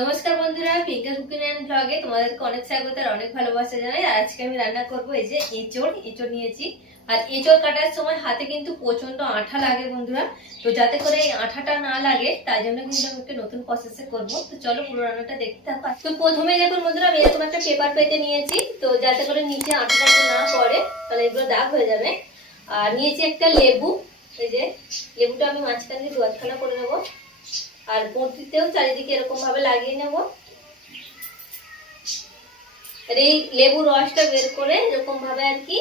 নমস্কার বন্ধুরা পিঙ্কা cooking and ব্লগে তোমাদেরকে অনেক স্বাগত আর অনেক ভালোবাসা জানাই। আর আজকে আমি রান্না করব এই যে এঁচড় এঁচড় নিয়েছি। আর এঁচড় কাটার সময় হাতে কিন্তু প্রচণ্ড আঠা লাগে বন্ধুরা। তো যাতে করে এই আঠাটা না লাগে, তাই জন্য কিন্তু আমি একটা নতুন প্রসেসে করব। তো চলো পুরো রান্নাটা দেখতে থাকো। তো প্রথমে দেখুন বন্ধুরা, আমি এরকম একটা পেপার পেতে নিয়েছি। তো যাতে করে নিচে আঠাটা না পড়ে, তাহলে এগুলো দাগ হয়ে যাবে। আর নিয়েছি একটা লেবু। এই যে লেবুটা আমি মাঝখান দিয়ে দু করে নেব। আর বটিতেও চারিদিকে এরকম ভাবে লাগিয়ে নেব। আর এই লেবু রসটা বের করে এরকম ভাবে আর কি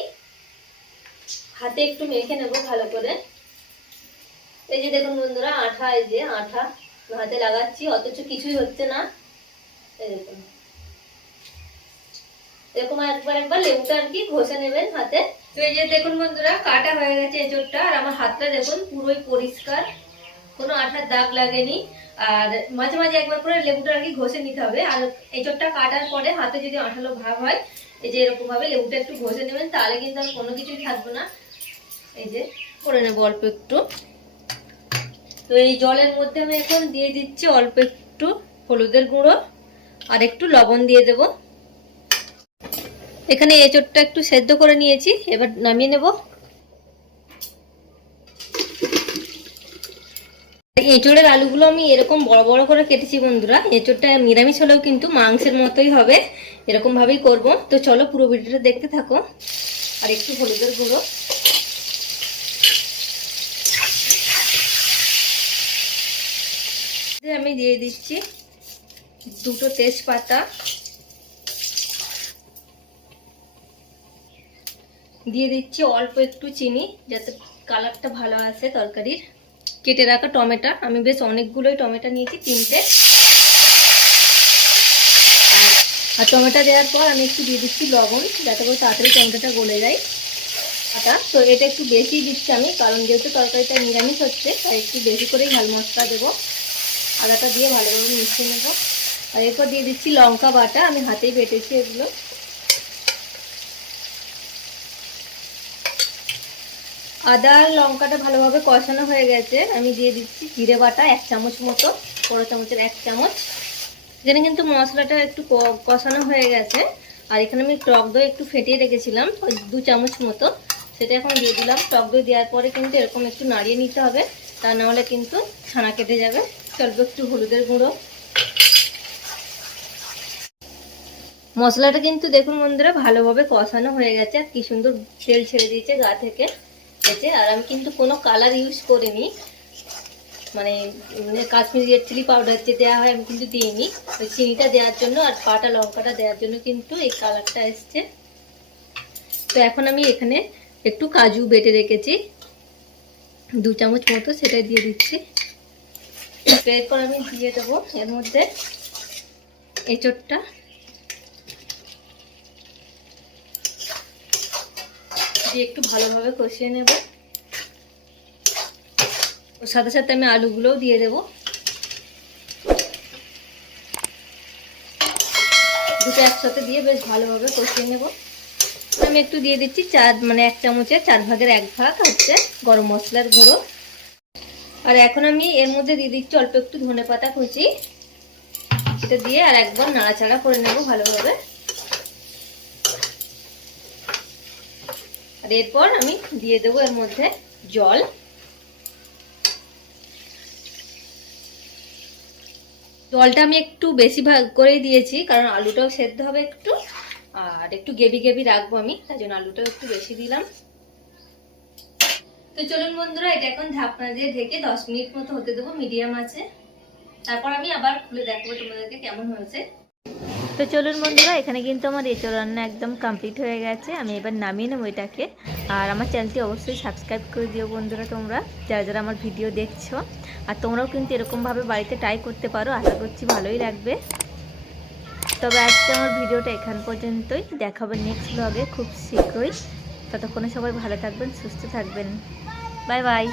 হাতে একটু মেখে নেব ভালো করে। এই যে দেখুন বন্ধুরা, আঠা, এই যে আঠা হাতে লাগাচ্ছি, অথচ কিছুই হচ্ছে না। দেখুন। এরকম একবার একবার লেবুটা আর কি ঘষে নেবেন হাতে। তো এই যে দেখুন বন্ধুরা, কাটা হয়ে গেছে এঁচড়টা, আর আমার হাতটা দেখুন পুরোই পরিষ্কার। কোনো আঠার দাগ লাগেনি। আর মাঝে মাঝে একবার করে লেবুটা আর কি ঘষে নিতে হবে। আর এঁচড়টা কাটার পরে হাতে যদি আঠালো ভাব হয়, এই যে এরকমভাবে লেবুটা একটু ঘষে নেবেন, তাহলে কিন্তু আর কোনো কিছুই থাকবে না। এই যে, করে নেব অল্প একটু। তো এই জলের মধ্যে আমি এখন দিয়ে দিচ্ছি অল্প একটু হলুদের গুঁড়ো আর একটু লবণ দিয়ে দেব। এখানে এঁচড়টা একটু সেদ্ধ করে নিয়েছি, এবার নামিয়ে নেব। এঁচড়ের আলুগুলো আমি এরকম বড় বড় করে কেটেছি বন্ধুরা। এঁচড়টা নিরামিষ হলেও কিন্তু মাংসের মতোই হবে। এরকম ভাবেই করব। তো চলো পুরো ভিডিওটা দেখতে থাকো। আর একটু হলুদের গুঁড়ো। আমি দিয়ে দিচ্ছি দুটো তেজপাতা। দিয়ে দিচ্ছি অল্প একটু চিনি, যাতে কালারটা ভালো আসে তরকারির। কেটে রাখা টমেটো। আমি বেশ অনেকগুলোই টমেটো নিয়েছি, তিনটে। আর টমেটো দেওয়ার পর আমি একটু দিয়ে দিচ্ছি লবণ, যাতে করে তাড়াতাড়ি টমেটোটা গলে যায়। আটা। তো এটা একটু বেশি দিচ্ছি আমি, কারণ যেহেতু তরকারিটা নিরামিষ হচ্ছে, তাই একটু বেশি করেই ঝাল মশলা দেবো। আদাটা দিয়ে ভালোভাবে মিশিয়ে নেব। আর এরপর দিয়ে দিচ্ছি লঙ্কা বাটা, আমি হাতেই বেটেছি এগুলো। আদা আর লঙ্কাটা ভালোভাবে কষানো হয়ে গেছে। আমি দিয়ে দিচ্ছি জিরে বাটা এক চামচ মতো, বড়ো চামচের এক চামচ। এখানে কিন্তু মশলাটা একটু কষানো হয়ে গেছে। আর এখানে আমি টক দই একটু ফেটিয়ে রেখেছিলাম, ওই দু চামচ মতো। সেটা এখন দিয়ে দিলাম। টক দই দেওয়ার পরে কিন্তু এরকম একটু নাড়িয়ে নিতে হবে। তা নাহলে কিন্তু ছানা কেটে যাবে। চলবে একটু হলুদের গুঁড়ো। মশলাটা কিন্তু দেখুন বন্ধুরা, ভালোভাবে কষানো হয়ে গেছে। আর কি সুন্দর তেল ছেড়ে দিয়েছে গা থেকে। গেছে আর আমি কিন্তু কোনো কালার ইউজ করিনি। মানে কাশ্মীরি রেড চিলি পাউডার যে দেওয়া হয়, আমি কিন্তু দিইনি। ওই চিনিটা দেওয়ার জন্য আর পাটা লঙ্কাটা দেওয়ার জন্য কিন্তু এই কালারটা এসছে। তো এখন আমি এখানে একটু কাজু বেটে রেখেছি। দু চামচ মতো সেটা দিয়ে দিচ্ছি। এরপর আমি দিয়ে দেবো এর মধ্যে এঁচড়টা। দিয়ে একটু ভালোভাবে কষিয়ে নেব। ওর সাথে সাথে আমি আলুগুলোও দিয়ে দেব। দুটো একসাথে দিয়ে বেশ ভালোভাবে কষিয়ে নেব। আমি একটু দিয়ে দিচ্ছি চার মানে এক চামচে চার ভাগের এক ভাগ হচ্ছে গরম মশলার গুঁড়ো। আর এখন আমি এর মধ্যে দিয়ে দিচ্ছি অল্প একটু ধনে পাতা কুচি। এটা দিয়ে আর একবার নাড়াচাড়া করে নেব ভালোভাবে। এরপর আমি দিয়ে দেবো এর মধ্যে জল। জলটা আমি একটু বেশি ভাগ করেই দিয়েছি, কারণ আলুটাও সেদ্ধ হবে একটু, আর একটু গেবি গেবি রাখব আমি তাই জন্য আলুটাও একটু বেশি দিলাম। তো চলুন বন্ধুরা, এটা এখন ঢাকনা দিয়ে ঢেকে দশ মিনিট মতো হতে দেবো, মিডিয়াম আছে। তারপর আমি আবার খুলে দেখব তোমাদেরকে কেমন হয়েছে। তো চলুন বন্ধুরা, এখানে কিন্তু আমার এঁচড় রান্না একদম কমপ্লিট হয়ে গেছে। আমি এবার নামিয়ে নেব এটাকে। আর আমার চ্যানেলটি অবশ্যই সাবস্ক্রাইব করে দিও বন্ধুরা তোমরা, যারা যারা আমার ভিডিও দেখছ। আর তোমরাও কিন্তু এরকমভাবে বাড়িতে ট্রাই করতে পারো, আশা করছি ভালোই লাগবে। তবে আজকে আমার ভিডিওটা এখান পর্যন্তই। দেখাবে নেক্সট ব্লগে খুব শীঘ্রই। ততক্ষণে সবাই ভালো থাকবেন, সুস্থ থাকবেন। Bye bye